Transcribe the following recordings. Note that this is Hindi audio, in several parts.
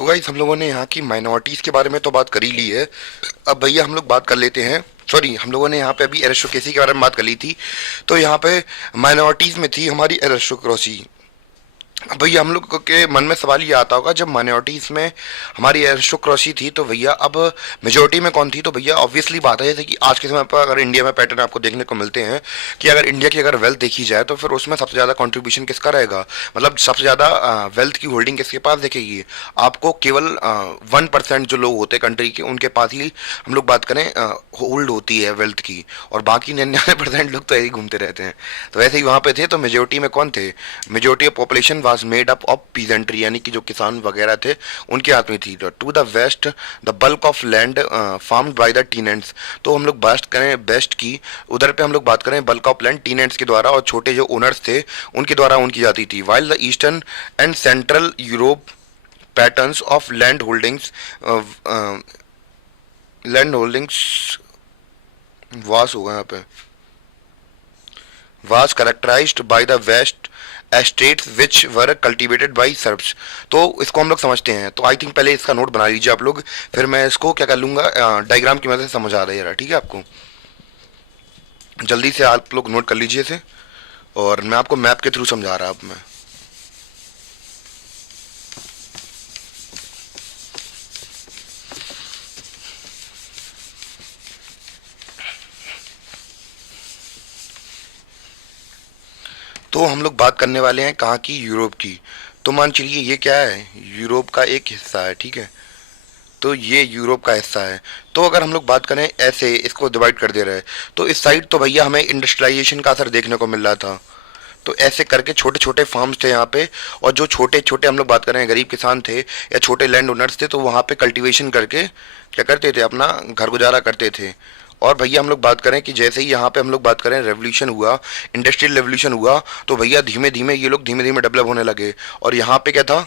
तो गाइस हम लोगों ने यहाँ की माइनॉरिटीज़ के बारे में तो बात कर ही ली है। अब भैया हम लोग बात कर लेते हैं, सॉरी हम लोगों ने यहाँ पे अभी एरिस्टोक्रेसी के बारे में बात कर ली थी। तो यहाँ पे माइनॉरिटीज़ में थी हमारी एरिस्टोक्रेसी। अब भैया हम लोग के मन में सवाल ये आता होगा, जब माइनॉरिटीज में हमारी एरिस्टोक्रेसी थी तो भैया अब मेजोरिटी में कौन थी? तो भैया ऑब्वियसली बात है, जैसे कि आज के समय पर अगर इंडिया में पैटर्न आपको देखने को मिलते हैं कि अगर इंडिया की अगर वेल्थ देखी जाए तो फिर उसमें सबसे ज़्यादा कंट्रीब्यूशन किसका रहेगा, मतलब सबसे ज़्यादा वेल्थ की होल्डिंग किसके पास देखेगी? आपको केवल 1% जो लोग होते हैं कंट्री के, उनके पास ही हम लोग बात करें होल्ड होती है वेल्थ की, और बाकी 99% लोग तो ऐसे ही घूमते रहते हैं। तो वैसे ही वहाँ पे थे, तो मेजोरिटी में कौन थे? Majority of population was made up of peasantry, यानी कि जो किसान वगैरह थे उनके हाथ में थी। To the west the bulk of land farmed by the tenants. तो हम लोग बात करें वेस्ट की, उधर पे हम लोग बात करें बल्क ऑफ लैंड टीनेंट्स के द्वारा, और छोटे जो ओनर्स थे उनके द्वारा उनकी जाती थी। While the eastern and central Europe patterns of land holdings वास होगा यहाँ पे, was characterized by the west estates which were cultivated by Serbs। तो इसको हम लोग समझते हैं, तो आई थिंक पहले इसका नोट बना लीजिए आप लोग, फिर मैं इसको क्या कर लूँगा डायग्राम की मदद से समझ आ रहा है, ठीक है आपको? जल्दी से आप लोग नोट कर लीजिए इसे, और मैं आपको मैप के थ्रू समझा रहा अब मैं। तो हम लोग बात करने वाले हैं कहाँ की? यूरोप की। तो मान चलिए ये क्या है? यूरोप का एक हिस्सा है, ठीक है? तो ये यूरोप का हिस्सा है। तो अगर हम लोग बात करें ऐसे इसको डिवाइड कर दे रहे हैं, तो इस साइड तो भैया हमें इंडस्ट्रियलाइजेशन का असर देखने को मिल रहा था। तो ऐसे करके छोटे छोटे फार्म्स थे यहाँ पे, और जो छोटे छोटे हम लोग बात करें गरीब किसान थे या छोटे लैंड ओनर्स थे, तो वहाँ पे कल्टीवेशन करके क्या करते थे? अपना घर गुजारा करते थे। और भैया हम लोग बात करें कि जैसे ही यहाँ पे हम लोग बात करें रेवोल्यूशन हुआ, इंडस्ट्रियल रेवोल्यूशन हुआ, तो भैया धीमे धीमे ये लोग धीमे धीमे डेवलप होने लगे। और यहाँ पे क्या था?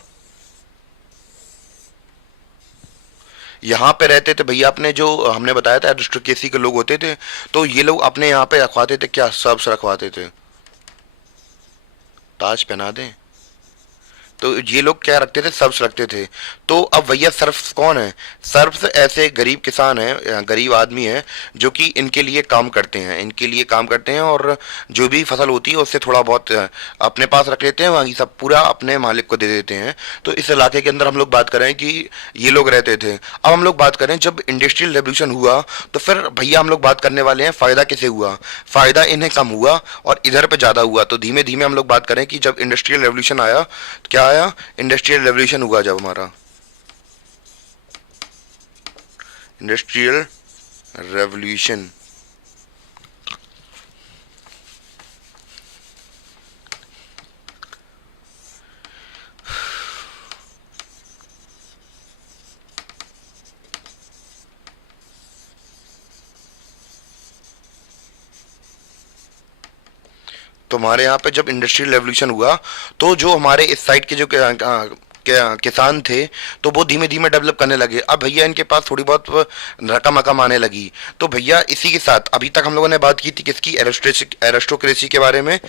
यहाँ पे रहते थे भैया अपने, जो हमने बताया था एरिस्टोक्रेसी के लोग होते थे, तो ये लोग अपने यहाँ पे रखवाते थे क्या? सर्व्स रखवाते थे। ताज पहना दें? तो ये लोग क्या रखते थे? सर्फ्स रखते थे। तो अब भैया सर्फ्स कौन है? सर्फ्स ऐसे गरीब किसान हैं, गरीब आदमी हैं, जो कि इनके लिए काम करते हैं, इनके लिए काम करते हैं, और जो भी फसल होती है उससे थोड़ा बहुत अपने पास रख लेते हैं, बाकी सब पूरा अपने मालिक को दे देते हैं। तो इस इलाके के अंदर हम लोग बात करें कि ये लोग रहते थे। अब हम लोग बात करें जब इंडस्ट्रियल रेवोल्यूशन हुआ, तो फिर भैया हम लोग बात करने वाले हैं फ़ायदा किसे हुआ? फ़ायदा इन्हें कम हुआ और इधर पे ज़्यादा हुआ। तो धीमे धीमे हम लोग बात करें कि जब इंडस्ट्रियल रेवोल्यूशन आया, तो क्या आया? इंडस्ट्रियल रेवोल्यूशन हुआ जब हमारा, इंडस्ट्रियल रेवोल्यूशन। तो हमारे यहाँ पे जब इंडस्ट्रियल रेवोल्यूशन हुआ, तो जो हमारे इस साइड के जो किसान थे, तो वो धीमे धीमे डेवलप करने लगे। अब भैया इनके पास थोड़ी बहुत रकम अकम आने लगी। तो भैया इसी के साथ अभी तक हम लोगों ने बात की थी किसकी? एरिस्टोक्रेसी के बारे में,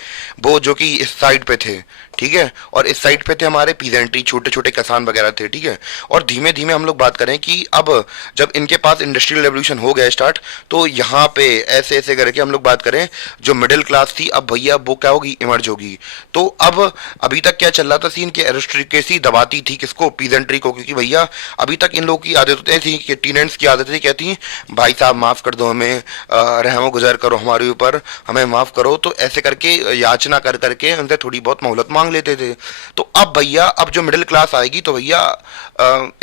वो जो कि इस साइड पे थे, ठीक है? और इस साइड पे थे हमारे पीजेंट्री, छोटे छोटे किसान वगैरह थे, ठीक है? और धीमे धीमे हम लोग बात करें कि अब जब इनके पास इंडस्ट्रियल रेवोल्यूशन हो गया स्टार्ट, तो यहाँ पे ऐसे ऐसे करके हम लोग बात करें जो मिडिल क्लास थी, अब भैया वो क्या होगी? इमर्ज होगी। तो अब अभी तक क्या चल रहा था सीन? की एरिस्टोक्रेसी दबाती थी किसको? पीजेंट्री को, क्योंकि भैया अभी तक इन लोगों की आदतें थी कि टीनेंट्स की आदतें क्या थी? भाई साहब माफ कर दो हमें, रहमो गुजर करो हमारे ऊपर, हमें माफ करो। तो ऐसे करके याचना कर करके उनसे थोड़ी बहुत मोहलत मांग लेते थे। तो अब भैया अब जो मिडिल क्लास आएगी, तो भैया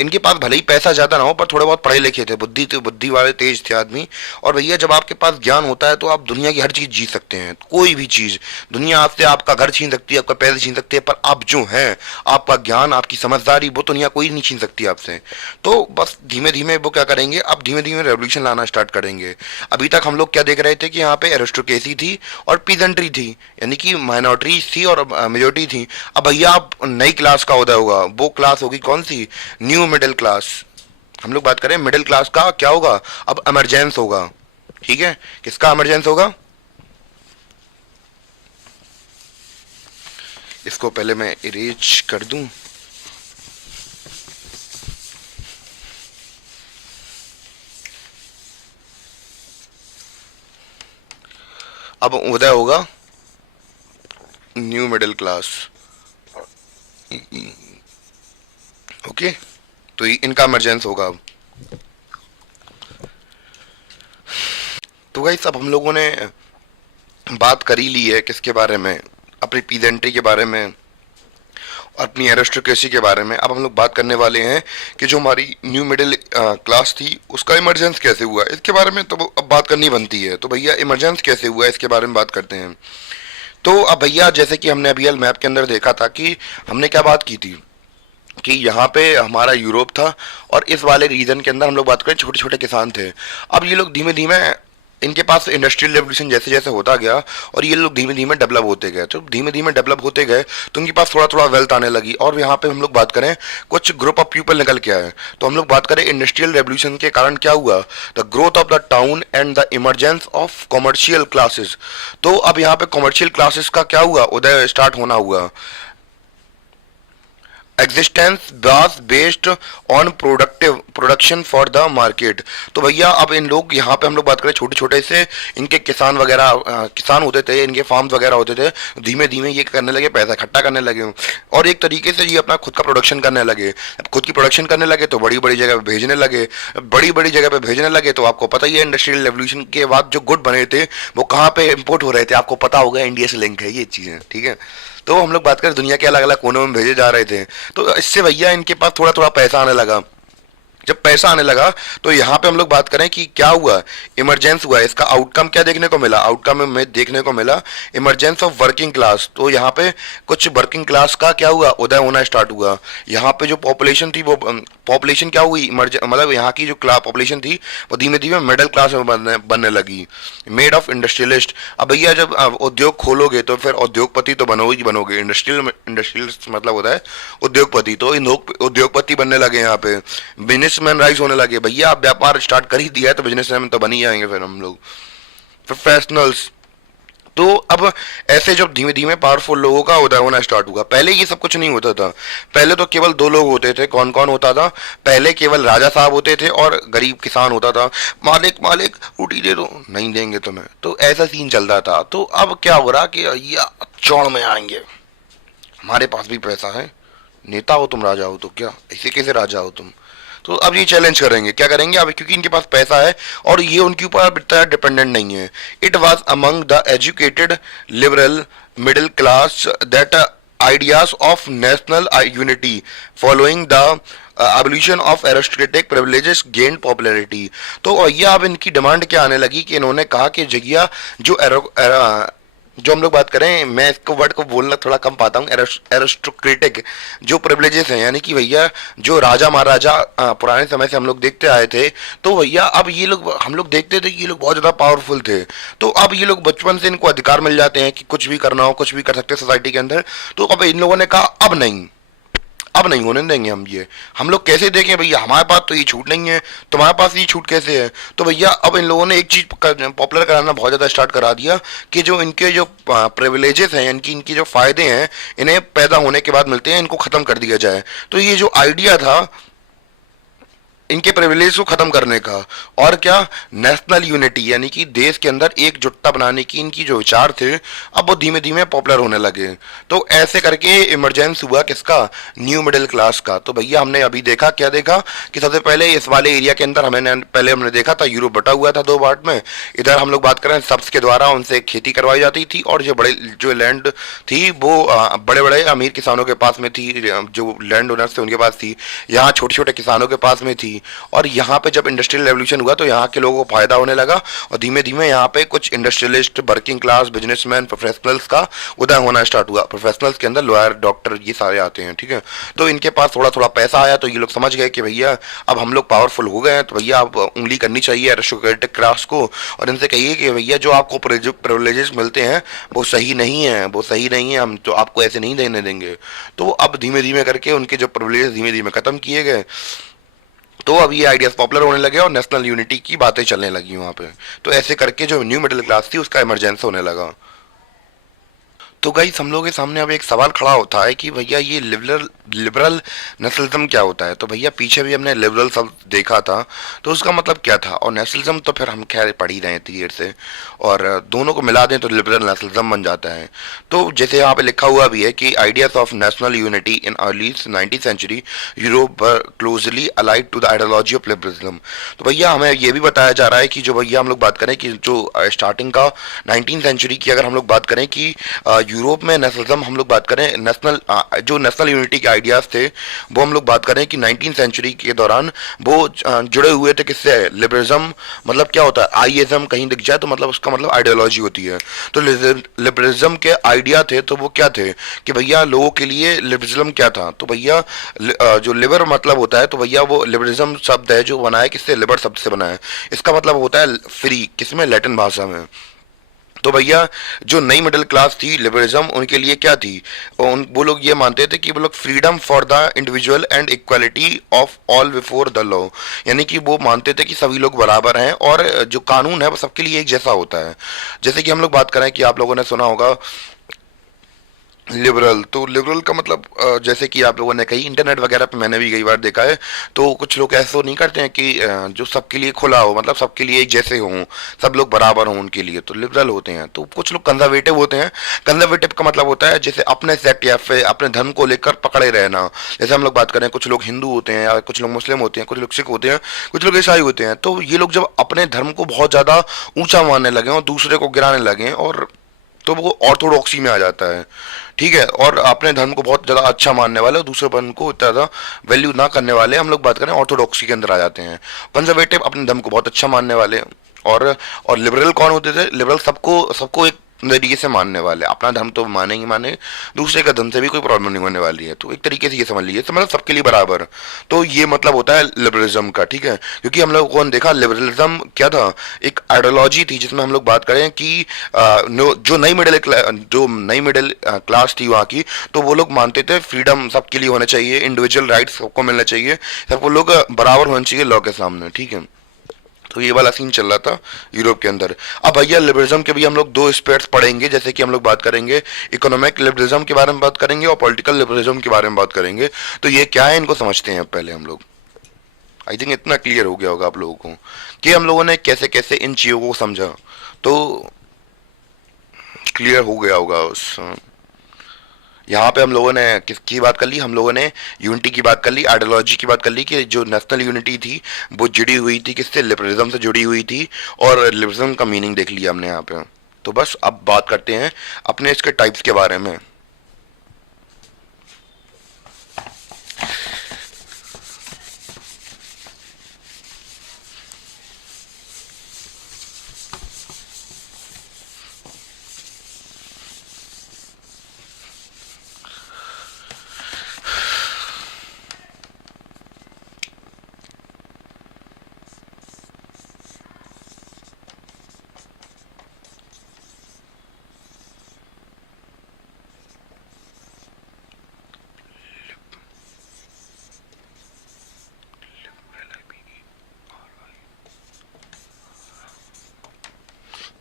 इनके पास भले ही पैसा ज्यादा ना हो, पर थोड़े बहुत पढ़े लिखे थे, बुद्धि वाले तेज थे आदमी। और भैया जब आपके पास ज्ञान होता है, तो आप दुनिया की हर चीज जी सकते हैं, कोई भी चीज। दुनिया आपसे आपका घर छीन सकती है, आपका पैसे छीन सकती है, पर आप जो हैं, आपका ज्ञान, आपकी समझदारी, वो दुनिया कोई नहीं छीन सकती आपसे। तो बस धीमे धीमे वो क्या करेंगे? अब धीमे धीमे रेवोल्यूशन लाना स्टार्ट करेंगे। अभी तक हम लोग क्या देख रहे थे कि यहाँ पे एरिस्टोक्रेसी थी और पीजेंट्री थी, यानी कि माइनॉरिटीज थी और मेजोरिटी थी। अब भैया अब नई क्लास का उदय होगा, वो क्लास होगी कौन सी? New middle class. हम लोग बात करें मिडिल क्लास का, क्या होगा? अब एमरजेंस होगा, ठीक है? किसका एमरजेंस होगा? इसको पहले मैं इरेज कर दूं। अब उदय होगा न्यू मिडिल क्लास। ओके, तो इनका इमरजेंस होगा अब। तो गाइस अब हम लोगों ने बात कर ही ली है किसके बारे में, अपनी पीजेंट्री के बारे में, अपनी एरिस्टोक्रेसी के बारे में। अब हम लोग बात करने वाले हैं कि जो हमारी न्यू मिडिल क्लास थी उसका इमरजेंस कैसे हुआ, इसके बारे में तो अब बात करनी बनती है। तो भैया इमरजेंस कैसे हुआ इसके बारे में बात करते हैं। तो अब भैया जैसे कि हमने अभी मैप के अंदर देखा था कि हमने क्या बात की थी कि यहाँ पे हमारा यूरोप था और इस वाले रीजन के अंदर हम लोग बात करें छोटे छोटे किसान थे। अब ये लोग धीमे धीमे, इनके पास इंडस्ट्रियल रेवोल्यूशन जैसे जैसे होता गया और ये लोग धीमे धीमे डेवलप होते गए, तो धीमे धीमे डेवलप होते गए तो उनके पास थोड़ा थोड़ा वेल्थ आने लगी। और यहाँ पे हम लोग बात करें कुछ ग्रुप ऑफ पीपल निकल के आए। तो हम लोग बात करें इंडस्ट्रियल रेवोल्यूशन के कारण क्या हुआ, the growth of the town and the emergence of commercial classes. तो अब यहाँ पे कॉमर्शियल क्लासेस का क्या हुआ, उदय स्टार्ट होना हुआ। Existence was based on production for the market. तो भैया अब इन लोग यहाँ पे हम लोग बात करें छोटे छोटे से इनके किसान वगैरह किसान होते थे, इनके फार्म्स वगैरह होते थे, धीमे धीमे ये करने लगे, पैसा इकट्ठा करने लगे और एक तरीके से ये अपना खुद का प्रोडक्शन करने लगे। अब खुद की प्रोडक्शन करने लगे तो बड़ी बड़ी जगह पे भेजने लगे, बड़ी बड़ी जगह पे भेजने लगे। तो आपको पता ही है इंडस्ट्रियल रेवोल्यूशन के बाद जो गुड बने थे वो कहाँ पे इम्पोर्ट हो रहे थे, आपको पता होगा, इंडिया से लिंक है ये चीज़ें, ठीक है। तो हम लोग बात करें दुनिया के अलग अलग कोनों में भेजे जा रहे थे। तो इससे भैया इनके पास थोड़ा थोड़ा पैसा आने लगा। जब पैसा आने लगा तो यहाँ पे हम लोग बात करें कि क्या हुआ, इमरजेंस हुआ। इसका आउटकम क्या देखने को मिला, आउटकम में देखने को मिला इमरजेंस ऑफ वर्किंग क्लास। तो यहाँ पे कुछ वर्किंग क्लास का क्या हुआ, उदय होना स्टार्ट हुआ। यहाँ पे जो पॉपुलेशन थी वो पॉपुलेशन क्या हुई, मतलब यहाँ की जो पॉपुलेशन थी वो धीमे धीमे मिडिल क्लास में बनने लगी, मेड ऑफ इंडस्ट्रियलिस्ट। अब भैया जब उद्योग खोलोगे तो फिर उद्योगपति तो बनोगे ही बनोगे। इंडस्ट्रियलिस्ट मतलब होता है उद्योगपति, तो उद्योगपति बनने लगे। यहाँ पे बिजनेसमैन राइज होने लगे। भैया आप व्यापार स्टार्ट कर ही दिया है तो बिजनेसमैन तो बन ही जाएंगे फिर हम लोग, प्रोफेशनल्स। तो अब ऐसे जब धीमे धीमे पावरफुल लोगों का उदय होना स्टार्ट हुआ। पहले ये सब कुछ नहीं होता था, पहले तो केवल दो लोग होते थे। कौन कौन होता था, पहले केवल राजा साहब होते थे और गरीब किसान होता था। मालिक मालिक रोटी दे दो, नहीं देंगे तुम्हें, तो ऐसा सीन चलता था। तो अब क्या हो रहा कि ये चौड़ में आएंगे, हमारे पास भी पैसा है, नेता हो तुम, राजा हो, तो क्या ऐसे कैसे राजा हो तुम। तो अब ये चैलेंज करेंगे, क्या करेंगे अब, क्योंकि इनके पास पैसा है और ये उनके ऊपर इतना डिपेंडेंट नहीं है। It was among the educated liberal middle class that ideas of national unity following the evolution of aristocratic privileges gain popularity. तो यह अब इनकी डिमांड क्या आने लगी कि इन्होंने कहा कि जगिया जो हम लोग बात करें, मैं इसको वर्ड को बोलना थोड़ा कम पाता हूँ, एरिस्टोक्रेटिक जो प्रिविलेजेस हैं, यानी कि भैया जो राजा महाराजा पुराने समय से हम लोग देखते आए थे। तो भैया अब ये लोग, हम लोग देखते थे कि ये लोग बहुत ज़्यादा पावरफुल थे। तो अब ये लोग बचपन से इनको अधिकार मिल जाते हैं कि कुछ भी करना हो, कुछ भी कर सकते हैं सोसाइटी के अंदर। तो अब इन लोगों ने कहा अब नहीं, अब नहीं होने देंगे हम ये। हम लोग कैसे देखें भैया, हमारे पास तो ये छूट नहीं है, तुम्हारे पास ये छूट कैसे है। तो भैया अब इन लोगों ने एक चीज़ पॉपुलर कराना बहुत ज़्यादा स्टार्ट करा दिया कि जो इनके जो प्रिविलेजेस हैं, इनकी जो फ़ायदे हैं, इन्हें पैदा होने के बाद मिलते हैं, इनको ख़त्म कर दिया जाए। तो ये जो आइडिया था इनके प्रिविलेज को खत्म करने का, और क्या, नेशनल यूनिटी, यानी कि देश के अंदर एकजुटता बनाने की इनकी जो विचार थे अब वो धीमे धीमे पॉपुलर होने लगे। तो ऐसे करके इमरजेंस हुआ किसका, न्यू मिडिल क्लास का। तो भैया हमने अभी देखा, क्या देखा कि सबसे पहले इस वाले एरिया के अंदर हमने देखा था यूरोप बटा हुआ था दो पार्ट में। इधर हम लोग बात करें सब्स के द्वारा उनसे खेती करवाई जाती थी और जो लैंड थी वो बड़े बड़े अमीर किसानों के पास में थी, जो लैंड ओनर्स थे उनके पास थी। यहाँ छोटे छोटे किसानों के पास में थी। और यहाँ पे जब इंडस्ट्रियल रेवोल्यूशन हुआ तो यहाँ के लोगों को फायदा होने लगा और धीमे धीमे यहाँ पे कुछ industrialist, working class, businessman, professionals का उदय होना स्टार्ट हुआ। प्रोफेशनल्स के अंदर लॉयर, डॉक्टर, ये सारे आते हैं, ठीक है। तो इनके पास थोड़ा थोड़ा पैसा आया तो ये लोग समझ गए कि भैया अब हम लोग पावरफुल हो गए हैं, तो भैया अब उंगली करनी चाहिए एरिस्टोक्रेटिक क्लास को और इनसे कहिए कि भैया जो आपको प्रिविलेजेस मिलते हैं वो सही नहीं है, वो सही नहीं है, हम तो आपको ऐसे नहीं देने देंगे। तो अब धीमे धीमे करके उनके जो प्रिविलेजेस धीमे धीमे खत्म किए गए। तो अब ये आइडियाज पॉपुलर होने लगे और नेशनल यूनिटी की बातें चलने लगी वहाँ पे। तो ऐसे करके जो न्यू मिडिल क्लास थी उसका इमरजेंस होने लगा। तो गाइस हम लोगों के सामने अब एक सवाल खड़ा होता है कि भैया ये लिबरल लिबरल नेशनलिज्म क्या होता है। तो भैया पीछे भी हमने लिबरल शब्द देखा था, तो उसका मतलब क्या था, और नेशनलिज्म तो फिर हम खैर पढ़ ही रहे हैं इतनी देर से, और दोनों को मिला दें तो लिबरल नेशनलिज्म बन जाता है। तो जैसे यहाँ पे लिखा हुआ भी है कि ideas of national unity in early 19th century Europe were closely allied to the ideology of liberalism. तो भैया हमें ये भी बताया जा रहा है कि जो भैया हम लोग बात करें कि जो स्टार्टिंग का 19th सेंचुरी की अगर हम लोग बात करें कि यूरोप में नेशनलिज्म हम लोग बात करें, नेशनल जो नेशनल यूनिटी के आइडियाज थे वो हम लोग बात करें कि 19th सेंचुरी के दौरान वो जुड़े हुए थे किससे, लिबरलिज्म। मतलब क्या होता है, आईएसएम कहीं दिख जाए तो मतलब उसका मतलब आइडियोलॉजी होती है। तो लिबरलिज्म के आइडिया थे तो वो क्या थे कि भैया लोगों के लिए लिबरलिज्म क्या था। तो भैया जो लिबर मतलब होता है, तो भैया वो लिबरलिज्म शब्द है जो बना है किससे, लिबर शब्द से बना है। इसका मतलब होता है फ्री, किसमें, लैटिन भाषा में। तो भैया जो नई मिडिल क्लास थी लिबरलिज्म उनके लिए क्या थी, वो लोग ये मानते थे कि वो लोग freedom for the individual and equality of all before the law, यानी कि वो मानते थे कि सभी लोग बराबर हैं और जो कानून है वो सबके लिए एक जैसा होता है। जैसे कि हम लोग बात करें कि आप लोगों ने सुना होगा लिबरल, तो लिबरल का मतलब जैसे कि आप लोगों ने कही, इंटरनेट वगैरह पे मैंने भी कई बार देखा है, तो कुछ लोग ऐसा नहीं करते हैं कि जो सबके लिए खुला हो, मतलब सबके लिए एक जैसे हों, सब लोग बराबर हों उनके लिए, तो लिबरल होते हैं। तो कुछ लोग कंजर्वेटिव होते हैं। कंजर्वेटिव का मतलब होता है जैसे अपने सेक्ट या फिर अपने धर्म को लेकर पकड़े रहना। जैसे हम लोग बात करें, कुछ लोग हिंदू होते हैं या कुछ लोग मुस्लिम होते हैं, कुछ लोग सिख होते हैं, कुछ लोग ईसाई होते हैं। तो ये लोग जब अपने धर्म को बहुत ज़्यादा ऊंचा मानने लगे और दूसरे को गिराने लगे, और तो वो ऑर्थोडॉक्सी में आ जाता है, ठीक है। और अपने धर्म को बहुत ज़्यादा अच्छा मानने वाले और दूसरे धर्म को इतना ज़्यादा वैल्यू ना करने वाले हम लोग बात करें ऑर्थोडॉक्सी के अंदर आ जाते हैं। कंजर्वेटिव अपने धर्म को बहुत अच्छा मानने वाले, और लिबरल कौन होते थे, लिबरल सबको सबको एक नजरिए से मानने वाले, अपना धर्म तो माने ही माने, दूसरे का धर्म से भी कोई प्रॉब्लम नहीं होने वाली है। तो एक तरीके से ये समझ लीजिए, तो मतलब सबके लिए बराबर। तो ये मतलब होता है लिबरलिज्म का, ठीक है। क्योंकि हम लोगों ने देखा लिबरलिज्म क्या था, एक आइडियोलॉजी थी जिसमें हम लोग बात करें कि जो नई मिडिल क्लास थी वहाँ की, तो वो लोग मानते थे फ्रीडम सबके लिए होना चाहिए, इंडिविजुअल राइट्स सबको मिलना चाहिए, सबको लोग बराबर होना चाहिए लॉ के सामने, ठीक है। तो ये वाला सीन चल रहा था यूरोप के अंदर। अब भैया लिबरलिज्म के भी हम लोग दो स्पेक्ट्स पढ़ेंगे, जैसे कि हम लोग बात करेंगे इकोनॉमिक लिबरलिज्म के बारे में बात करेंगे और पॉलिटिकल लिबरलिज्म के बारे में बात करेंगे। तो ये क्या है, इनको समझते हैं पहले हम लोग। आई थिंक इतना क्लियर हो गया होगा आप लोगों को कि हम लोगों ने कैसे कैसे इन चीज़ों को समझा, तो क्लियर हो गया होगा उस। यहाँ पे हम लोगों ने किसकी बात कर ली, हम लोगों ने यूनिटी की बात कर ली, आइडियोलॉजी की बात कर ली कि जो नेशनल यूनिटी थी वो जुड़ी हुई थी किससे, लिबरलिज्म से जुड़ी हुई थी, और लिबरलिज्म का मीनिंग देख लिया हमने यहाँ पे। तो बस अब बात करते हैं अपने इसके टाइप्स के बारे में।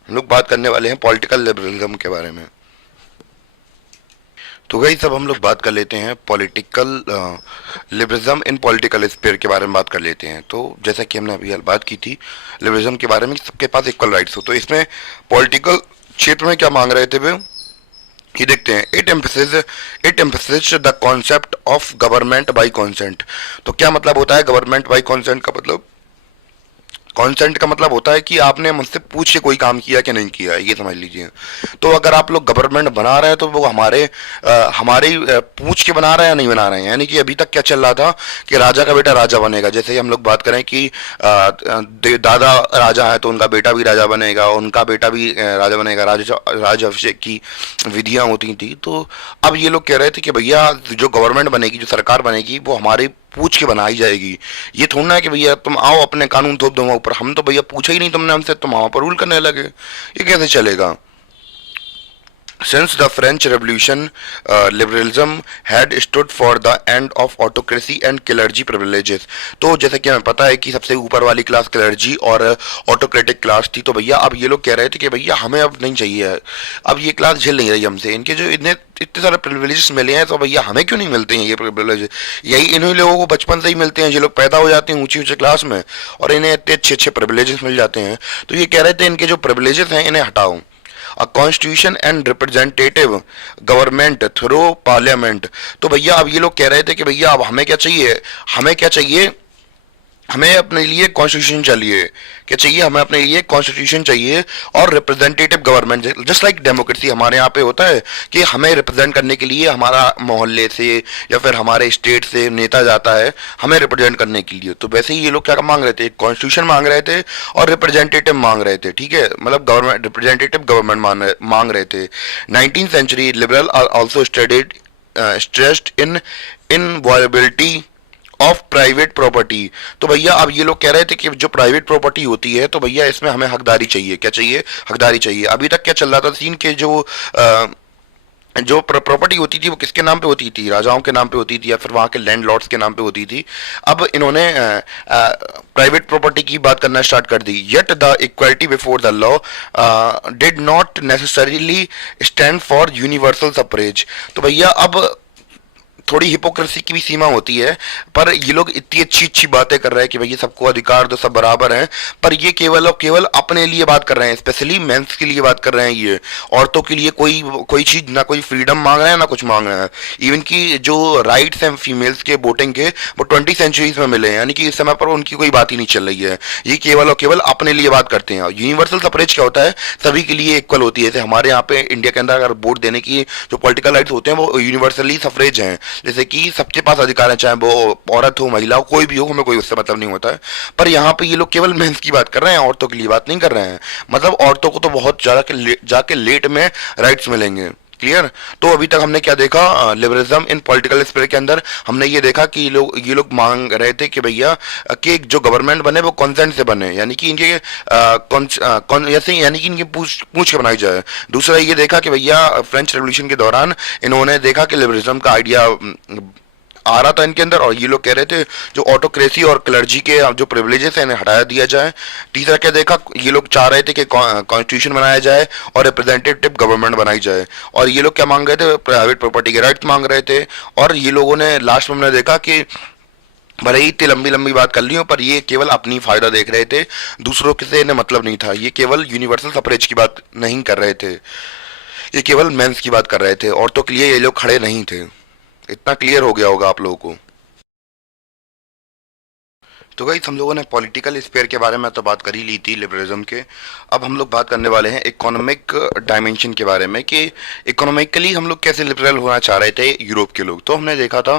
हम लोग बात करने वाले हैं पॉलिटिकल लिबरलिज्म के बारे में। तो वही सब हम लोग बात कर लेते हैं पॉलिटिकल लिबरलिज्म इन पॉलिटिकल स्फीयर के बारे में बात कर लेते हैं। तो जैसा कि हमने अभी बात की थी लिबरलिज्म के बारे में कि सबके पास इक्वल राइट्स हो, तो इसमें पॉलिटिकल क्षेत्र में क्या मांग रहे थे वे, ये देखते हैं। It emphasis the concept of government by consent. तो क्या मतलब होता है गवर्नमेंट बाय कंसेंट का मतलब, कॉन्सेंट का मतलब होता है कि आपने मुझसे पूछ के कोई काम किया कि नहीं किया, ये समझ लीजिए। तो अगर आप लोग गवर्नमेंट बना रहे हैं तो वो हमारे पूछ के बना रहे हैं या नहीं बना रहे हैं। यानी कि अभी तक क्या चल रहा था कि राजा का बेटा राजा बनेगा, जैसे हम लोग बात करें कि दादा राजा है तो उनका बेटा भी राजा बनेगा, उनका बेटा भी राजा बनेगा, राज अभिषेक की विधियां होती थी। तो अब ये लोग कह रहे थे कि भैया जो गवर्नमेंट बनेगी, जो सरकार बनेगी, वो हमारे पूछ के बनाई जाएगी। ये थोड़ा ना है कि भैया तुम आओ अपने कानून थोप दो ऊपर, हम तो भैया पूछा ही नहीं तुमने हमसे, तुम वहां पर रूल करने लगे, ये कैसे चलेगा। Since the French Revolution, liberalism had stood for the end of autocracy and clergy privileges. तो जैसे कि हमें पता है कि सबसे ऊपर वाली क्लास क्लर्जी और ऑटोक्रेटिक क्लास थी, तो भैया अब ये लोग कह रहे थे कि भैया हमें अब नहीं चाहिए है, अब ये क्लास झेल नहीं रही हमसे, इनके जो इतने इतने सारे प्रिविलेजेस मिले हैं तो भैया हमें क्यों नहीं मिलते हैं ये प्रिविलेज। यही इन्हीं लोगों को बचपन से ही मिलते हैं, जो लोग पैदा हो जाते हैं ऊंची ऊंची क्लास में और इन्हें इतने अच्छे अच्छे प्रिविलेजेस मिल जाते हैं। तो ये कह रहे थे इनके जो प्रिविलेजेस हैं इन्हें हटाओ। A constitution and representative government through parliament. तो भैया अब ये लोग कह रहे थे कि भैया अब हमें क्या चाहिए, हमें क्या चाहिए, हमें अपने लिए कॉन्स्टिट्यूशन चाहिए, क्या चाहिए, हमें अपने लिए कॉन्स्टिट्यूशन चाहिए और representative government. Just like democracy हमारे यहाँ पे होता है कि हमें रिप्रेजेंट करने के लिए हमारा मोहल्ले से या फिर हमारे स्टेट से नेता जाता है हमें रिप्रेजेंट करने के लिए, तो वैसे ही ये लोग क्या मांग रहे थे, कॉन्स्टिट्यूशन मांग रहे थे और रिप्रेजेंटेटिव मांग रहे थे। ठीक है, मतलब गवर्नमेंट रिप्रेजेंटेटिव गवर्नमेंट मांग रहे थे। 19th century liberal are also studied stressed in inviolability of private property. तो भैया अब ये लोग कह रहे थे कि जो प्राइवेट प्रॉपर्टी होती है तो भैया इसमें हमें हकदारी चाहिए, क्या चाहिए, हकदारी चाहिए। अभी तक क्या चल रहा था सीन के जो प्रॉपर्टी होती थी वो किसके नाम पे होती थी, राजाओं के नाम पे होती थी या फिर वहाँ के लैंड लॉर्ड्स के नाम पे होती थी। अब इन्होंने प्राइवेट प्रॉपर्टी की बात करना स्टार्ट कर दी। Yet the equality before the law did not necessarily stand for universal suffrage. तो भैया अब थोड़ी हिपोक्रेसी की भी सीमा होती है, पर ये लोग इतनी अच्छी अच्छी बातें कर रहे हैं कि भैया सबको अधिकार दो, सब बराबर हैं, पर ये केवल और केवल अपने लिए बात कर रहे हैं, स्पेशली मेंस के लिए बात कर रहे हैं। ये औरतों के लिए कोई कोई चीज ना, कोई फ्रीडम मांग रहे हैं ना कुछ मांग रहे हैं। इवन की जो राइट्स हैं फीमेल्स के वोटिंग के वो 20 सेंचुरीज में मिले हैं, यानी कि इस समय पर उनकी कोई बात ही नहीं चल रही है। ये केवल और केवल अपने लिए बात करते हैं। यूनिवर्सल सफरेज क्या होता है, सभी के लिए इक्वल होती है। जैसे हमारे यहाँ पे इंडिया के अंदर अगर वोट देने की जो पॉलिटिकल राइट्स होते हैं वो यूनिवर्सली सफरेज हैं, जैसे कि सबके पास अधिकार है, चाहे वो औरत हो महिला हो कोई भी हो, हमें कोई उससे मतलब नहीं होता है। पर यहाँ पे ये लोग केवल मेंस की बात कर रहे हैं, औरतों के लिए बात नहीं कर रहे हैं। मतलब औरतों को तो बहुत ज्यादा जाके लेट में राइट्स मिलेंगे। क्लियर। तो अभी तक हमने क्या देखा, लिबरलिज्म इन पॉलिटिकल स्फीयर के अंदर हमने ये देखा कि ये लोग मांग रहे थे कि भैया कि जो गवर्नमेंट बने वो कॉन्सेंट से बने, यानी कि इनके ऐसे यानी कि इनकी पूछ पूछ के बनाई जाए। दूसरा ये देखा कि भैया फ्रेंच रेवोल्यूशन के दौरान इन्होंने देखा कि लिबरलिज्म का आइडिया आ रहा था इनके अंदर और ये लोग कह रहे थे जो ऑटोक्रेसी और क्लर्जी के जो प्रिविलेजेस हैं इन्हें हटाया दिया जाए। तीसरा क्या देखा, ये लोग चाह रहे थे कि कॉन्स्टिट्यूशन बनाया जाए और रिप्रेजेंटेटिव गवर्नमेंट बनाई जाए। और ये लोग क्या मांग रहे थे, प्राइवेट प्रॉपर्टी के राइट्स मांग रहे थे। और ये लोगों ने लास्ट में हमने देखा कि भले ही इतनी लंबी लंबी बात कर ली हो पर ये केवल अपनी फायदा देख रहे थे, दूसरों के से इन्हें मतलब नहीं था। ये केवल यूनिवर्सल सफरेज की बात नहीं कर रहे थे, ये केवल मेंस की बात कर रहे थे, औरतों के लिए ये लोग खड़े नहीं थे। इतना क्लियर हो गया होगा आप लोगों को। तो गाइस हम लोगों ने पॉलिटिकल स्फीयर के बारे में तो बात कर ही ली थी लिबरलिज्म के। अब हम लोग बात करने वाले हैं इकोनॉमिक डायमेंशन के बारे में कि इकोनॉमिकली हम लोग कैसे लिबरल होना चाह रहे थे यूरोप के लोग। तो हमने देखा था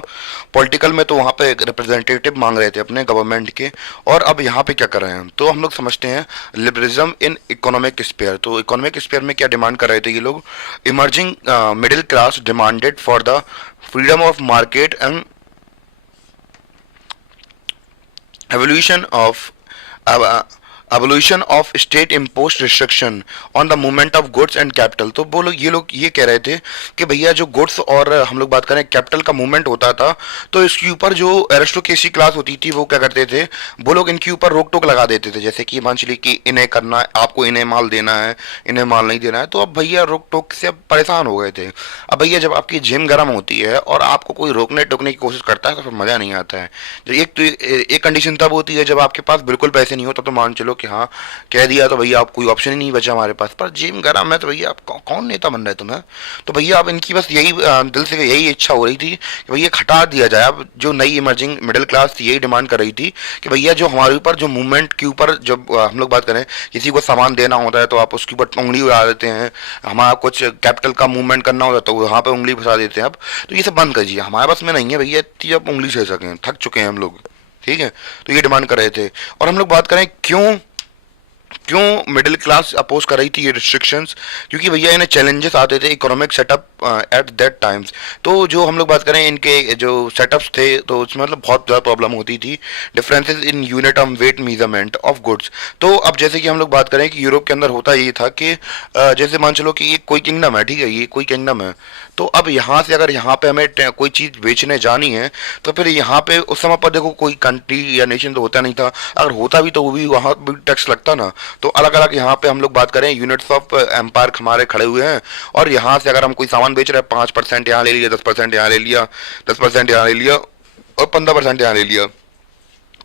पॉलिटिकल में तो वहाँ पे रिप्रेजेंटेटिव मांग रहे थे अपने गवर्नमेंट के, और अब यहाँ पे क्या कर रहे हैं तो हम लोग समझते हैं लिबरलिज्म इन इकोनॉमिक स्फीयर। तो इकोनॉमिक स्फीयर में क्या डिमांड कर रहे थे ये लोग, emerging middle class demanded for the freedom of market and evolution of uh, evolution of state imposed restriction on the movement of goods and capital. तो वो लोग ये कह रहे थे कि भैया जो गुड्स और हम लोग बात करें कैपिटल का मूवमेंट होता था तो इसके ऊपर जो एरिस्टोक्रेसी क्लास होती थी वो क्या करते थे, वो लोग इनके ऊपर रोक टोक लगा देते थे। जैसे कि मान चलिए कि इन्हें करना है, आपको इन्हें माल देना है, इन्हें माल नहीं देना है। तो अब भैया रोक टोक से अब परेशान हो गए थे। अब भैया जब आपकी जिम गर्म होती है और आपको कोई रोकने टोकने की कोशिश करता है तो फिर मज़ा नहीं आता है। जो एक कंडीशन तब होती है जब आपके पास बिल्कुल पैसे नहीं हो, तब तो मान चलो कि हाँ कह दिया तो भैया आप कोई ऑप्शन ही नहीं बचा हमारे पास। पर जिम गर्म है तो भैया आप कौन नेता बन रहे तुम्हें। तो भैया अब इनकी बस यही दिल से यही इच्छा हो रही थी कि भैया हटा दिया जाए। अब जो नई इमर्जिंग मिडिल क्लास थी यही डिमांड कर रही थी कि भैया जो हमारे ऊपर जो मूवमेंट के ऊपर जब हम लोग बात करें किसी को सामान देना होता है तो आप उसके ऊपर उंगली उड़ा देते हैं, हमारा कुछ कैपिटल का मूवमेंट करना होता है तो वहाँ पर उंगली फंसा देते हैं। अब तो ये सब बंद करिए, हमारे पास में नहीं है भैया इतनी अब उंगली से सकें, थक चुके हैं हम लोग। ठीक है, तो ये डिमांड कर रहे थे। और हम लोग बात करें क्यों क्यों मिडिल क्लास अपोज कर रही थी ये रिस्ट्रिक्शंस? क्योंकि भैया इन्हें चैलेंजेस आते थे economic setup at that times. तो जो हम लोग बात करें इनके जो सेटअप्स थे तो उसमें मतलब बहुत ज़्यादा प्रॉब्लम होती थी, differences in unit of weight measurement of goods. तो अब जैसे कि हम लोग बात करें कि यूरोप के अंदर होता ये था कि जैसे मान चलो कि ये कोई किंगडम है, ठीक है, ये कोई किंगडम है, तो अब यहाँ से अगर यहाँ पे हमें कोई चीज़ बेचने जानी है तो फिर यहाँ पे उस समय पर देखो कोई कंट्री या नेशन तो होता नहीं था, अगर होता भी तो वो भी वहाँ भी टैक्स लगता ना। तो अलग अलग यहाँ पे हम लोग बात करें यूनिट्स ऑफ एम्पायर हमारे खड़े हुए हैं, और यहाँ से अगर हम कोई सामान बेच रहे हैं 5% यहाँ ले लिया, 10% यहाँ ले लिया, 10% यहाँ ले लिया और 15% यहाँ ले लिया।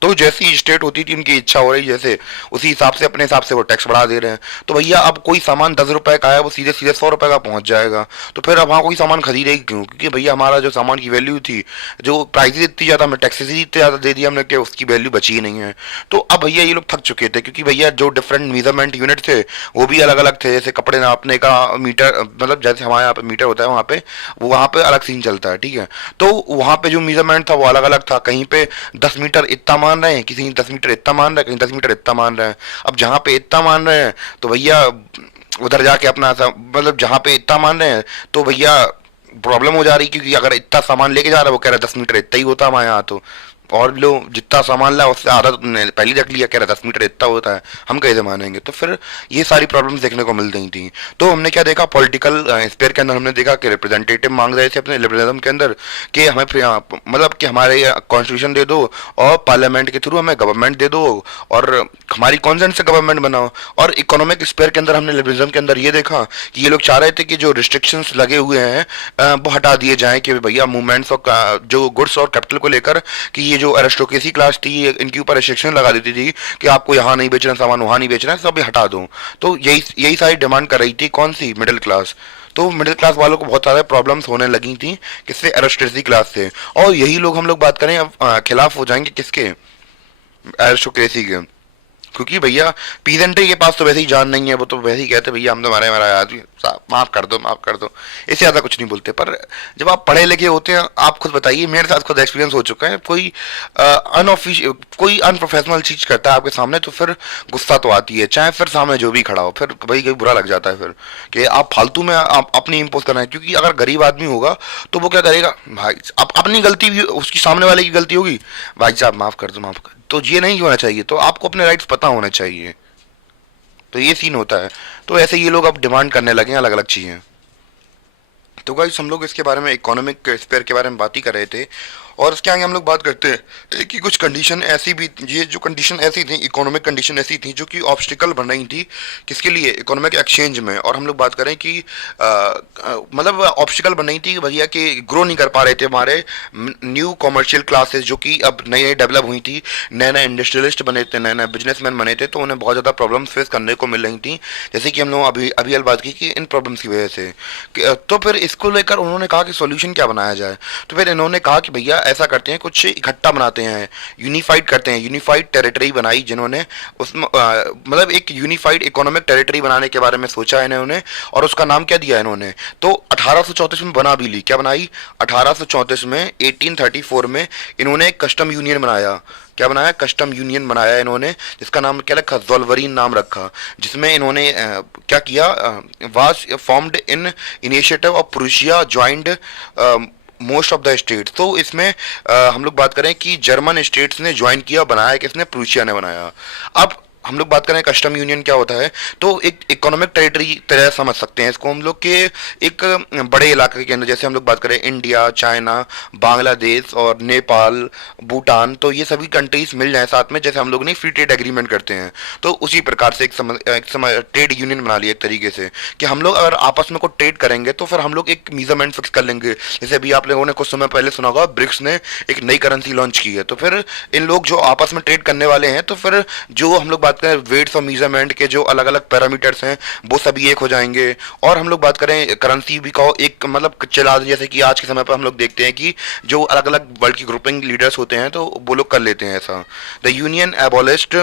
तो जैसी स्टेट होती थी उनकी इच्छा हो रही जैसे, उसी हिसाब से अपने हिसाब से वो टैक्स बढ़ा दे रहे हैं। तो भैया अब कोई सामान 10 रुपए का है वो सीधे सीधे 100 रुपए का पहुंच जाएगा, तो फिर अब वहाँ कोई सामान खरीदेगी क्यों? क्योंकि भैया हमारा जो सामान की वैल्यू थी, जो प्राइस इतनी ज़्यादा, हमें टैक्सेस ही इतने ज़्यादा दे दिया हमने कि उसकी वैल्यू बची ही नहीं है। तो अब भैया ये लोग थक चुके थे, क्योंकि भैया जो डिफरेंट मेजरमेंट यूनिट थे वो भी अलग अलग थे। जैसे कपड़े नापने का मीटर, मतलब जैसे हमारे यहाँ पे मीटर होता है, वहाँ पे वो वहाँ पे अलग सीन चलता है, ठीक है। तो वहाँ पे जो मेजरमेंट था वो अलग अलग था, कहीं पे 10 मीटर इतना मान रहे हैं, किसी 10 मीटर इतना मान रहे हैं, कहीं 10 मीटर इतना मान रहे हैं। अब जहाँ पे इतना मान रहे हैं तो भैया उधर जाके अपना मतलब जहाँ पे इतना मान रहे हैं तो भैया प्रॉब्लम हो जा रही, क्योंकि अगर इतना सामान लेके जा रहा है वो कह रहा है 10 मीटर इतना ही होता है हमारे यहाँ, तो और लो जितना सामान ला उससे आधा तो तुमने पहले रख लिया, कह रहा 10 मीटर इतना होता है, हम कैसे मानेंगे? तो फिर ये सारी प्रॉब्लम्स देखने को मिल रही थी। तो हमने क्या देखा पॉलिटिकल स्पेयर के अंदर, हमने देखा कि रिप्रेजेंटेटिव मांग रहे थे अपने लिबरलिज्म के अंदर कि हमें मतलब कि हमारे कॉन्स्टिट्यूशन दे दो और पार्लियामेंट के थ्रू हमें गवर्नमेंट दे दो और हमारी कॉन्सेंट से गवर्नमेंट बनाओ। और इकोनॉमिक स्पेयर के अंदर हमने लिबरलिज्म के अंदर ये देखा कि ये लोग चाह रहे थे कि जो रिस्ट्रिक्शंस लगे हुए हैं वो हटा दिए जाएं, कि भैया मूवमेंट्स और जो गुड्स और कैपिटल को लेकर कि ये जो एरिस्टोक्रेसी क्लास थी इनके ऊपर रिस्ट्रिक्शन लगा देती थी कि आपको यहाँ नहीं बेचना सामान, वहाँ नहीं बेचना, सब हटा दो। तो यही यही सारी डिमांड कर रही थी कौन सी? Middle class. तो मिडिल क्लास वालों को बहुत सारे प्रॉब्लम्स होने लगी थी किससे? एरिस्टोक्रेसी क्लास से। और यही लोग हम लोग बात करें अब खिलाफ हो जाएंगे किसके? एरिस्टोक्रेसी के। क्योंकि भैया पीजेंट्री के पास तो वैसे ही जान नहीं है, वो तो वैसे ही कहते भैया हम तो हमारे हमारा आदमी, माफ कर दो माफ कर दो, इससे ज़्यादा कुछ नहीं बोलते। पर जब आप पढ़े लिखे होते हैं, आप खुद बताइए, मेरे साथ खुद एक्सपीरियंस हो चुका है, कोई अनऑफिशियल कोई अनप्रोफेशनल चीज़ करता है आपके सामने तो फिर गुस्सा तो आती है, चाहे फिर सामने जो भी खड़ा हो, फिर भाई कहीं बुरा लग जाता है फिर कि आप फालतू में आप अपनी इम्पोज कर रहे हैं। क्योंकि अगर गरीब आदमी होगा तो वो क्या करेगा भाई, अब अपनी गलती भी उसकी सामने वाले की गलती होगी, भाई साहब माफ कर दो माफ कर, तो ये नहीं होना चाहिए। तो आपको अपने राइट्स पता होने चाहिए, तो ये सीन होता है। तो ऐसे ये लोग अब डिमांड करने लगे हैं अलग अलग चीज़ें। तो गाइस हम लोग इसके बारे में इकोनॉमिक स्पेयर के बारे में बात ही कर रहे थे, और उसके आगे हम लोग बात करते हैं कि कुछ कंडीशन ऐसी भी, ये जो कंडीशन ऐसी थी, इकोनॉमिक कंडीशन ऐसी थी जो कि ऑब्स्टिकल बन रही थी किसके लिए? इकोनॉमिक एक्सचेंज में। और हम लोग बात करें कि मतलब ऑब्स्टिकल बन रही थी भैया कि ग्रो नहीं कर पा रहे थे हमारे न्यू कॉमर्शियल क्लासेस, जो कि अब नई नई डेवलप हुई थी, नए नए इंडस्ट्रियलिस्ट बने थे, नए नए बिजनेसमैन बने थे, तो उन्हें बहुत ज़्यादा प्रॉब्लम्स फेस करने को मिल रही थी। जैसे कि हम लोग अभी अभी बात की कि इन प्रॉब्लम्स की वजह से तो फिर इसको लेकर उन्होंने कहा कि सॉल्यूशन क्या बनाया जाए। तो फिर इन्होंने कहा कि भैया ऐसा करते हैं, कुछ इकट्ठा बनाते हैं, यूनिफाइड करते हैं। यूनिफाइड टेरिटरी बनाई जिन्होंने, उसमें मतलब एक यूनिफाइड इकोनॉमिक टेरिटरी बनाने के बारे में सोचा है इन्होंने, और उसका नाम क्या दिया इन्होंने? तो 1834 में बना भी ली। क्या बनाई? 1834 में 1834 में इन्होंने कस्टम यूनियन बनाया। क्या बनाया? कस्टम यूनियन बनाया इन्होंने, जिसका नाम क्या रखा? ज़ोल्वरीन नाम रखा। जिसमें इन्होंने क्या किया? Was formed in initiative of Prussia joint most of the states. तो इसमें हम लोग बात करें कि जर्मन स्टेट्स ने ज्वाइन किया, बनाया किसने? प्रूशिया ने बनाया। अब हम लोग बात करें कस्टम यूनियन क्या होता है, तो एक इकोनॉमिक टेरिटरी तरह समझ सकते हैं इसको हम लोग के, एक बड़े इलाके के अंदर, जैसे हम लोग बात करें इंडिया, चाइना, बांग्लादेश और नेपाल, भूटान, तो ये सभी कंट्रीज मिल जाए साथ में, जैसे हम लोग नहीं फ्री ट्रेड एग्रीमेंट करते हैं, तो उसी प्रकार से एक समय ट्रेड यूनियन बना लिया एक तरीके से, कि हम लोग अगर आपस में को ट्रेड करेंगे तो फिर हम लोग एक मेजरमेंट फिक्स कर लेंगे। जैसे अभी आप लोगों ने कुछ समय पहले सुना होगा ब्रिक्स ने एक नई करेंसी लॉन्च की है, तो फिर इन लोग जो आपस में ट्रेड करने वाले हैं, तो फिर जो हम लोग बात करें वेट्स और मेजरमेंट के जो अलग अलग पैरामीटर्स हैं वो सभी एक हो जाएंगे। और हम लोग बात करें करेंसी भी का एक मतलब चला, जैसे कि आज के समय पर हम लोग देखते हैं कि जो अलग अलग वर्ल्ड की ग्रुपिंग लीडर्स होते हैं तो वो लोग कर लेते हैं ऐसा। द यूनियन एबॉलिश्ड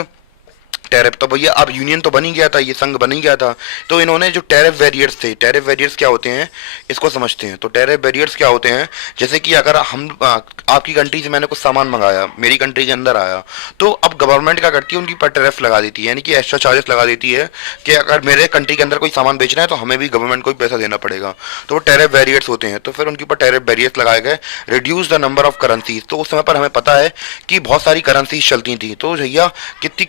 टैरिफ, तो भैया अब यूनियन तो बन ही गया था, ये संघ बन ही गया था, तो इन्होंने जो टैरिफ बैरियर्स थे, टैरिफ बैरियर्स क्या होते हैं इसको समझते हैं। तो टैरिफ बैरियर्स क्या होते हैं, जैसे कि अगर आपकी कंट्री से मैंने कुछ सामान मंगाया, मेरी कंट्री के अंदर आया, तो अब गवर्नमेंट क्या करती है, उनकी पर टैरिफ लगा देती है, यानी कि एक्स्ट्रा चार्जेस लगा देती है कि अगर मेरे कंट्री के अंदर कोई सामान बेचना है तो हमें भी गवर्नमेंट को ही पैसा देना पड़ेगा। तो वो टैरिफ बैरियर्स होते हैं, तो फिर उनके ऊपर टैरिफ बैरियर्स लगाए गए, reduce the number of currencies. तो उस समय पर हमें पता है कि बहुत सारी करेंसीज चलती थी, तो भैया कितनी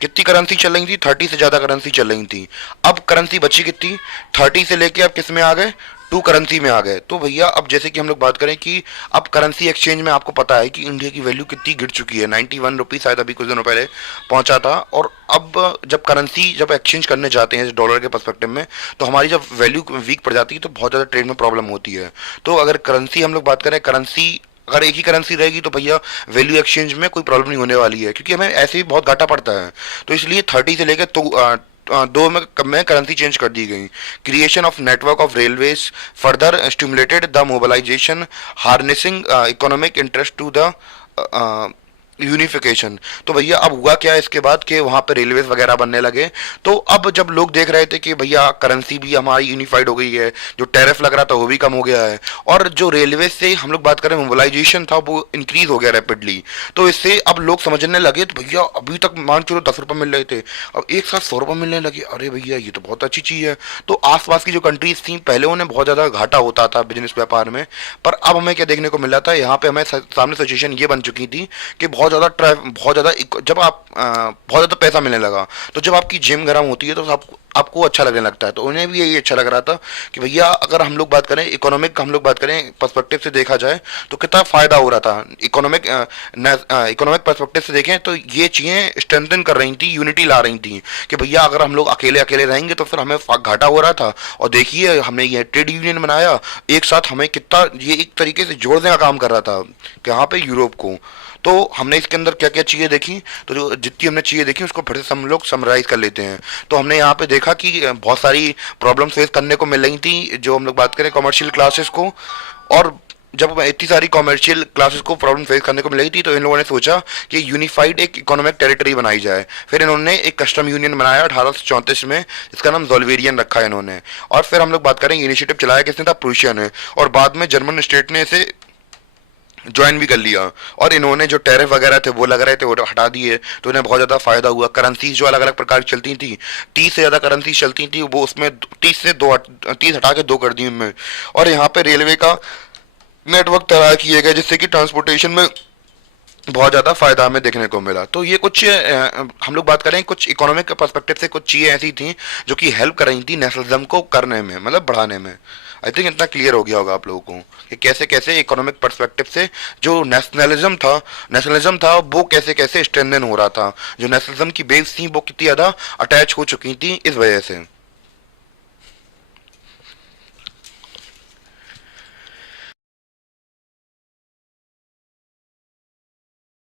कितनी करेंसी चल रही थी, 30 से ज़्यादा करेंसी चल रही थी। अब करेंसी बची कितनी, 30 से लेके अब किस में आ गए, 2 करेंसी में आ गए। तो भैया अब जैसे कि हम लोग बात करें कि अब करेंसी एक्सचेंज में आपको पता है कि इंडिया की वैल्यू कितनी गिर चुकी है, 91 रुपीज़ शायद अभी कुछ दिनों पहले पहुंचा था। और अब जब करेंसी जब एक्सचेंज करने जाते हैं डॉलर के पर्सपेक्टिव में, तो हमारी जब वैल्यू वीक पड़ जाती है तो बहुत ज़्यादा ट्रेड में प्रॉब्लम होती है। तो अगर करेंसी हम लोग बात करें, करेंसी अगर एक ही करेंसी रहेगी तो भैया वैल्यू एक्सचेंज में कोई प्रॉब्लम नहीं होने वाली है, क्योंकि हमें ऐसे ही बहुत घाटा पड़ता है। तो इसलिए 30 से लेकर तो 2 में करेंसी चेंज कर दी गई। Creation of network of railways further stimulated the mobilisation harnessing economic interest to the unification. तो भैया अब हुआ क्या इसके बाद कि वहाँ पे रेलवेज वगैरह बनने लगे। तो अब जब लोग देख रहे थे कि भैया करेंसी भी हमारी यूनिफाइड हो गई है, जो टैरिफ लग रहा था वो भी कम हो गया है, और जो रेलवे से हम लोग बात करें मोबिलाइजेशन था वो इंक्रीज हो गया रैपिडली, तो इससे अब लोग समझने लगे तो भैया अभी तक मान चलो 10 रुपये मिल रहे थे, अब एक साथ 100 रुपये मिलने लगे, अरे भैया ये तो बहुत अच्छी चीज़ है। तो आसपास की जो कंट्रीज थी पहले उन्हें बहुत ज़्यादा घाटा होता था बिजनेस व्यापार में, पर अब हमें क्या देखने को मिला था, यहाँ पे हमें सामने सिचुएशन ये बन चुकी थी कि बहुत ज़्यादा जब आप बहुत ज़्यादा पैसा मिलने लगा, तो जब आपकी जिम गर्म होती है तो आपको अच्छा लगने लगता है। तो उन्हें भी यही अच्छा लग रहा था कि भैया अगर हम लोग बात करें इकोनॉमिक, हम लोग बात करें पर्सपेक्टिव से देखा जाए तो कितना फ़ायदा हो रहा था। इकोनॉमिक पर्सपेक्टिव से देखें तो ये चीज़ें स्ट्रेंथन कर रही थी, यूनिटी ला रही थी कि भैया अगर हम लोग अकेले अकेले रहेंगे तो फिर हमें घाटा हो रहा था। और देखिए हमने ये ट्रेड यूनियन बनाया, एक साथ हमें कितना ये एक तरीके से जोड़ने का काम कर रहा था यहाँ पे यूरोप को। तो हमने इसके अंदर क्या क्या चीज़ें देखी, तो जो जितनी हमने चीज़ें देखी उसको फिर से हम लोग समराइज कर लेते हैं। तो हमने यहाँ पे देखा कि बहुत सारी प्रॉब्लम फेस करने को मिल रही थी, जो हम लोग बात करें कमर्शियल क्लासेस को, और जब इतनी सारी कमर्शियल क्लासेस को प्रॉब्लम फेस करने को मिल रही थी तो इन लोगों ने सोचा कि यूनिफाइड एक इकोनॉमिक टेरिटरी बनाई जाए। फिर इन्होंने एक कस्टम यूनियन बनाया 1834 में, इसका नाम जोल्वेरियन रखा है इन्होंने। और फिर हम लोग बात करें इनिशिएटिव चलाया किसने था, प्रूशिया ने, और बाद में जर्मन स्टेट ने इसे ज्वाइन भी कर लिया। और इन्होंने जो टैरिफ वगैरह थे वो लग रहे थे वो हटा दिए, तो इन्हें बहुत ज़्यादा फायदा हुआ। करेंसीज जो अलग अलग प्रकार की चलती थी, 30 से ज़्यादा करेंसीज चलती थी, वो उसमें 30 हटा के 2 कर दी उनमें। और यहाँ पे रेलवे का नेटवर्क तैयार किए गए जिससे कि ट्रांसपोर्टेशन में बहुत ज़्यादा फायदा हमें देखने को मिला। तो ये कुछ हम लोग बात करें कुछ इकोनॉमिक पर्सपेक्टिव से कुछ चीज़ें ऐसी थी जो कि हेल्प कर रही थी नेशनलिज्म को करने में, मतलब बढ़ाने में। आई थिंक इतना क्लियर हो गया होगा आप लोगों को कि कैसे कैसे इकोनॉमिक पर्सपेक्टिव से जो नेशनलिज्म था वो कैसे कैसे स्ट्रेंथन हो रहा था, जो नेशनलिज्म की बेस थी वो कितनी ज़्यादा अटैच हो चुकी थी इस वजह से।